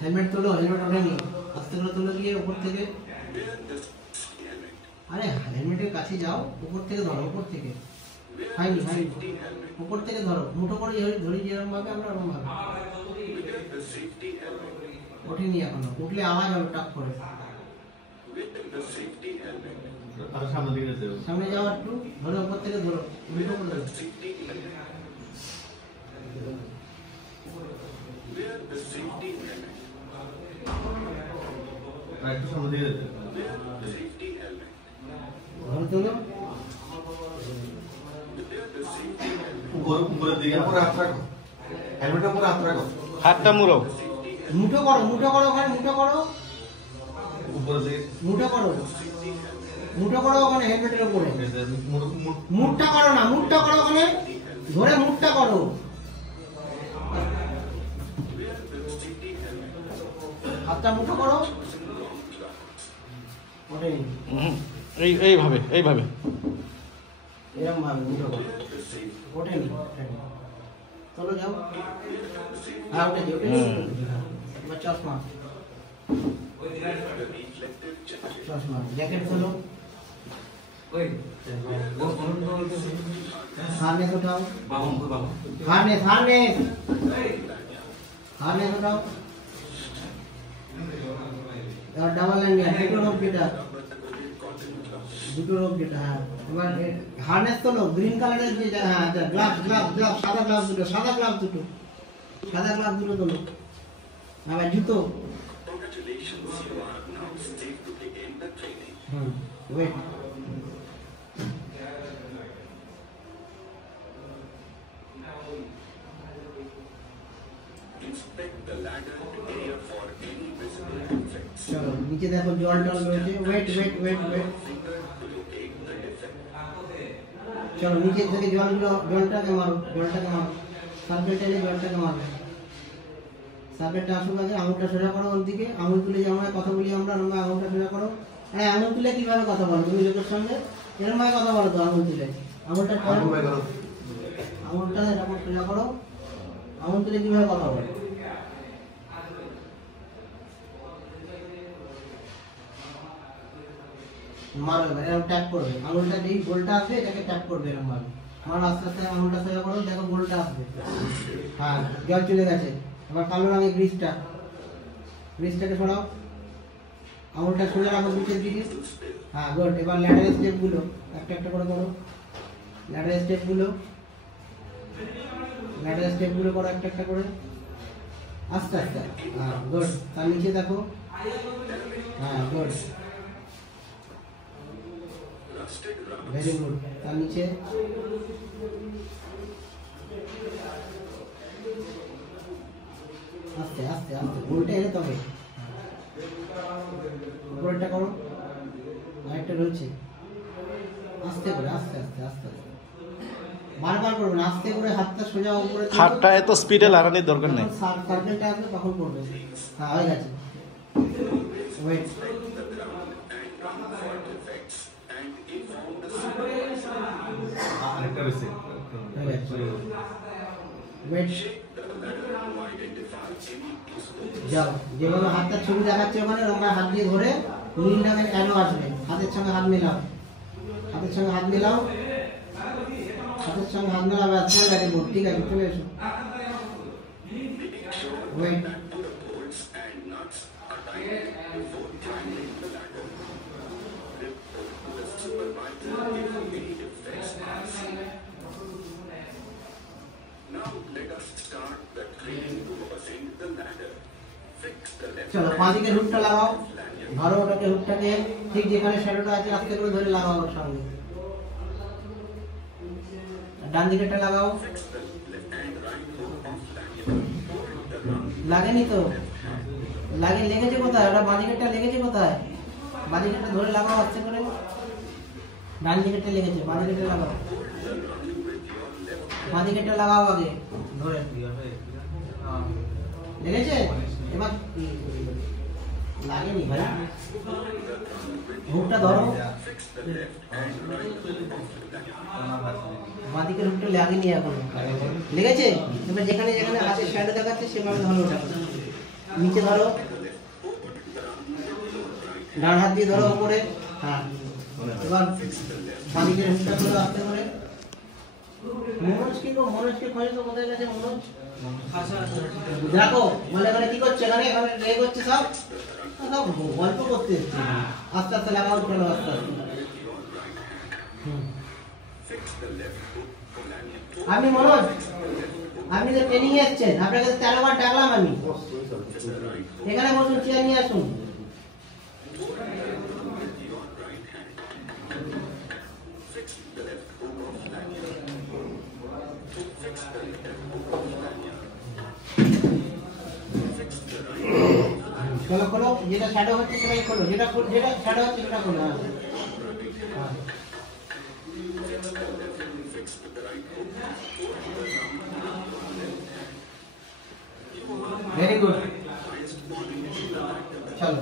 Helmet তোলো, helmet ওঠেনি, আস্তে করে তোলো গিয়ে উপর থেকে। আরে হেলমেটের কাছে যাও, উপর থেকে ধরো, উপর থেকে। হয়নি হয়নি, উপর থেকে ধরো, মুঠো করে ধরি যেরকম ভাবে আমরা ওরকম ভাবে। ওঠেনি এখনো, উঠলে আওয়াজ হবে টাক করে। সামনে যাও একটু, ধরো উপর থেকে ধরো, মুঠো করে ধরো। একটু সামনে দিয়ে যেতে ধরো তোলো, উপরের দিকে উপরে হাত রাখো, হেলমেটের উপরে হাত রাখো, হাতটা মুড়ো, মুঠো করো, মুঠো করো, ওখানে মুঠো করো, উপরের দিকে মুঠো করো, মুঠো করো ওখানে হেলমেটের উপরে। মুঠটা করো না, মুঠটা করো ওখানে, ধরে মুঠটা করো। হাতটা মুঠো করো, ওঠেনি, এইভাবে এইভাবে এরকম ভাবে মুঠো করো, ওঠেনি, চলো যাও। হ্যাঁ উঠেছি, উঠেছি। এবার চশমা, চশমা, জ্যাকেট খোলো, হারনেস উঠাও, হারনেস হারনেস হারনেস উঠাও। এবার ডাবল ল্যান্ডিং, দুটো রোপ যেটা, দুটো রোপ যেটা। হ্যাঁ এবার হারনেস তোলো, গ্রিন কালারের যেটা। হ্যাঁ গ্লাভস গ্লাভস গ্লাভস, সাদা গ্লাভস দুটো, সাদা গ্লাভস দুটো, সাদা গ্লাভস দুটো তোলো। এবার জুতো, ওয়েট, চলো নিচে দেখো জল টল রয়েছে। ওয়েট ওয়েট ওয়েট ওয়েট, চলো নিচে থেকে জলগুলো, জলটাকে মারো, জলটাকে মারো, সার্কেল টেনে জলটাকে মারো। সার্কেলটা আসুক আগে, আঙুলটা সোজা করো ওর দিকে। আঙুল তুলে যেমন কথা বলি আমরা, এরকম আঙুলটা সোজা করো। হ্যাঁ আঙুল তুলে কিভাবে কথা বলো তুমি লোকের সঙ্গে? এরকম ভাবে কথা বলো তো, আঙুল তুলে। আঙুলটা আঙুলটা এরকম সোজা করো, আঙুল তুলে কিভাবে কথা বলো? মারো, এরকম ট্যাপ করবে, আঙুলটা যেই গোলটা আসবে এটাকে ট্যাপ করবে এরকম ভাবে। মারো আস্তে আস্তে, আঙুলটা সোজা করো, দেখো গোলটা আসবে। হ্যাঁ জল চলে গেছে। এবার কালো রঙের গ্রিসটা, গ্রিসটাকে সরাও, আঙুলটা সোজা রাখো নিচের দিকে। হ্যাঁ গুড। এবার ল্যাটারাল স্টেপগুলো একটা একটা করে করো, ল্যাটারাল স্টেপগুলো, ল্যাটারাল স্টেপগুলো করো একটা একটা করে, আস্তে আস্তে। হ্যাঁ গুড। তার নিচে দেখো, হ্যাঁ গুড, ভেরি গুড। তার নিচে, আস্তে আস্তে আস্তে, উল্টে এলে তবে উপরেরটা করো, আরেকটা রয়েছে, আস্তে করে, আস্তে আস্তে আস্তে আস্তে, বারবার করবে না, আস্তে করে হাতটা সোজা উপরে। হাতটা এত স্পিডে লাগানোর দরকার নেই। সার্কেলটা আসবে তখন করবে। হ্যাঁ হয়ে গেছে। ওয়েট, আরেকটা বেশি ওয়েট, যাও। যেভাবে হাতটা ছবি দেখাচ্ছে ওখানে ওরা হাত দিয়ে ধরে নীল রঙের অ্যারো আসবে, হাতের সঙ্গে হাত মেলাও, হাতের সঙ্গে হাত মেলাও, হাতের সঙ্গে হাত মেলাও। চলে গেছে বোর্ড, ঠিক আছে চলে এসো। ওয়েট, চলো বাঁদিকে হুকটা লাগাও, ধরো ওটাকে, হুকটাকে ঠিক যেখানে শ্যাডোটা আছে আস্তে করে ধরে লাগাও ওর সঙ্গে। ডান দিকেটা লাগাও, লাগেনি তো, লেগেছে কোথায়? ওটা বাঁদিকেটা লেগেছে কোথায়? বাঁদিকেটা ধরে লাগাও আস্তে করে। ডান দিকেটা লেগেছে, বাঁদিকেটা লাগাও, বাঁদিকেটা লাগাও আগে ধরে। লেগেছে? এবার লাগেনি ভাই, হুকটা ধরো, বাঁদিকে হুকটা লাগেনি এখন, লেগেছে? এবার যেখানে যেখানে হাতের শ্যাডো দেখাচ্ছে সেভাবে ধরো ওটা। নিচে ধরো, ডান হাত দিয়ে ধরো উপরে। হ্যাঁ, এবার বাদিকের হুকটা ধরো আস্তে করে। মনোজকে খোঁজো তো, কোথায় গেছে মনোজ? দেখো বলে এখানে কি করছে, এখানে রে করছে সব সব গল্প করতে এসছে। আস্তে আস্তে লাগাও, চলো আস্তে আস্তে। আপনি মনোজ, আপনি তো ট্রেনিং এ এসছেন, আপনাকে 13 বার ডাকলাম আমি। এখানে বসুন, চেয়ার নিয়ে আসুন। চলো খোলো, যেটা শ্যাডো হচ্ছে সেটাই খোলো, যেটা শ্যাডো হচ্ছে সেটা খোলো। হ্যাঁ, ভেরি গুড, চলো।